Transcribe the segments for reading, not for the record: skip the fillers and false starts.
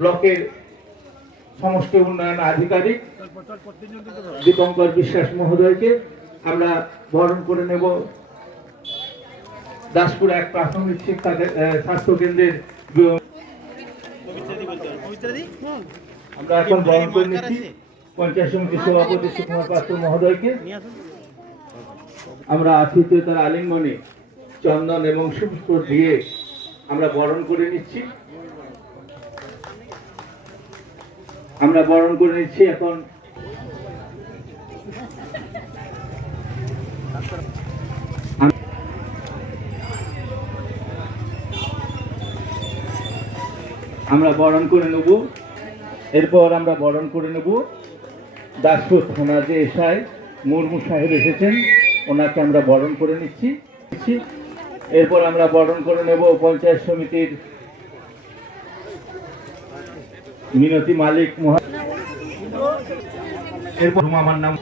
ব্লকের সমষ্টি উন্নয়ন আধিকারিক দীপঙ্কর বিশ্বাস মহোদয়কে আমরা বরণ করে নেব। দাসপুর এক প্রাথমিক শিক্ষা স্বাস্থ্য কেন্দ্রের আমরা এখন বরণ করে নিচ্ছি পঞ্চায়েত সমিতির সভাপতি সুকুমার পাত্র মহোদয়কে। আমরা আতিথ্যতার আলিঙ্গনে চন্দন এবং পুষ্প দিয়ে আমরা বরণ করে নিচ্ছি। আমরা বরণ করে নিচ্ছি এখন আমরা বরণ করে নেব। এরপর আমরা বরণ করে নেব দাসপুর থানা যে এসআই মুর্মু সাহেব এসেছেন, ওনাকে আমরা বরণ করে নিচ্ছি। এরপর আমরা বরণ করে নেব পঞ্চায়েত সমিতির মিনতি মালিক এরপর আমার নাম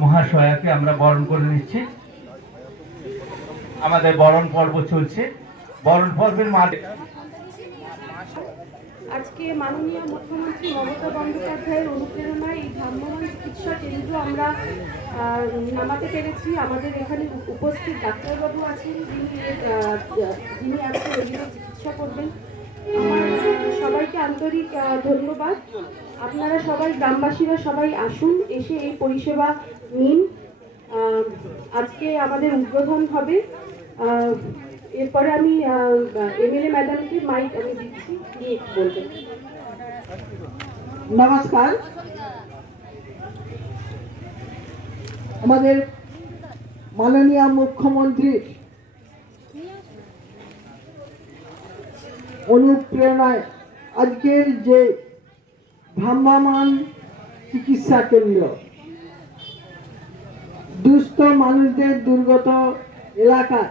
মহাশয়াকে আমরা বরণ করে নিচ্ছি। আমাদের বরণ পর্ব চলছে। বরণ পর্বের মালিক আজকে মাননীয় মুখ্যমন্ত্রী মমতা বন্দ্যোপাধ্যায়ের অনুপ্রেরণায় এই ভ্রাম্যমাণ চিকিৎসা কেন্দ্র আমরা নামাতে পেরেছি। আমাদের এখানে উপস্থিত ডাক্তারবাবু আছেন যিনি আজকে রোগীদের চিকিৎসা করবেন। আমার সবাইকে আন্তরিক ধন্যবাদ। আপনারা সবাই গ্রামবাসীরা সবাই আসুন, এসে এই পরিষেবা নিন। আজকে আমাদের উদ্বোধন হবে। এরপরে আমি এমএলএ ম্যাডামকে মাইক আমি দিচ্ছি, তিনি বলবেন। নমস্কার। আমাদের মাননীয় মুখ্যমন্ত্রীর অনুপ্রেরণায় আজকের যে ভ্রাম্যমাণ চিকিৎসা কেন্দ্র দুস্থ মানুষদের দুর্গত এলাকা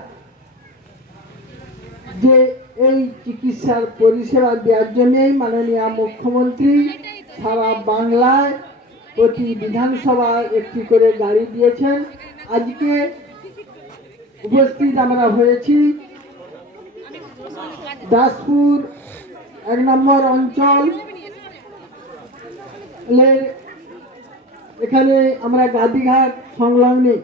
যে এই চিকিৎসার পরিষেবা দেওয়ার জন্যই মাননীয় মুখ্যমন্ত্রী সারা বাংলায় প্রতি বিধানসভা একটি করে গাড়ি দিয়েছেন। আজকে উপস্থিত আমরা হয়েছি দাসপুর 1 নম্বর অঞ্চল এখানে আমরা গাদিঘাট সংলগ্নে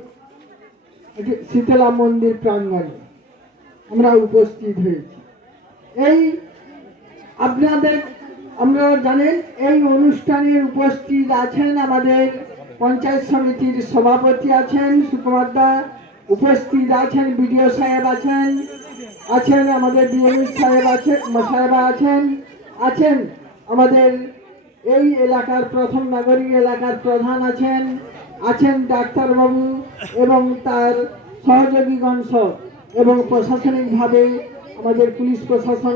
শীতলা মন্দির প্রাঙ্গণে আমরা উপস্থিত হয়েছি। এই আপনারা জানেন এই অনুষ্ঠানের উপস্থিত আছেন আমাদের পঞ্চায়েত সমিতির সভাপতি আছেন সুকুমার দা, উপস্থিত আছেন বিডিও সাহেব আছেন আমাদের ডিএম সাহেব আছেন আমাদের এই এলাকার প্রথম নাগরিক এলাকার প্রধান আছেন ডাক্তারবাবু এবং তার সহযোগীগণ সহ, এবং প্রশাসনিকভাবে আমাদের পুলিশ প্রশাসন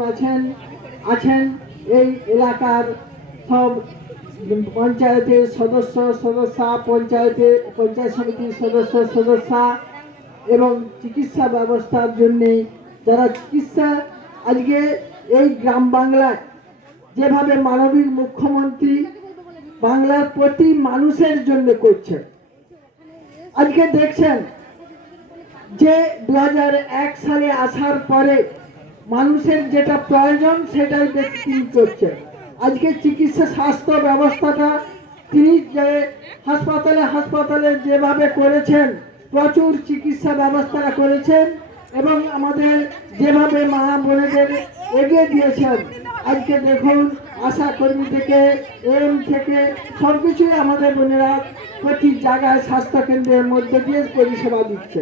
আছেন এই এলাকার সব পঞ্চায়েতের সদস্যা পঞ্চায়েত সমিতির সদস্যা এবং চিকিৎসা ব্যবস্থার জন্যে যারা চিকিৎসা আজকে এই গ্রাম বাংলায় যেভাবে মাননীয় মুখ্যমন্ত্রী বাংলার প্রতি মানুষের জন্য করছে। আজকে দেখছেন যে 2001 সালে আসার পরে মানুষের যেটা প্রয়োজন সেটাই তিনি করছে। আজকে চিকিৎসা স্বাস্থ্য ব্যবস্থাটা তিনি যে হাসপাতালে যেভাবে করেছেন, প্রচুর চিকিৎসা ব্যবস্থা করেছেন এবং আমাদের যেভাবে মা বোনেদের এগিয়ে দিয়েছেন। আজকে দেখুন আশা কর্মী থেকে থেকে সবকিছুই আমাদের বোনেরা প্রতি জায়গায় স্বাস্থ্যকেন্দ্রের মধ্যে দিয়ে পরিষেবা দিচ্ছে।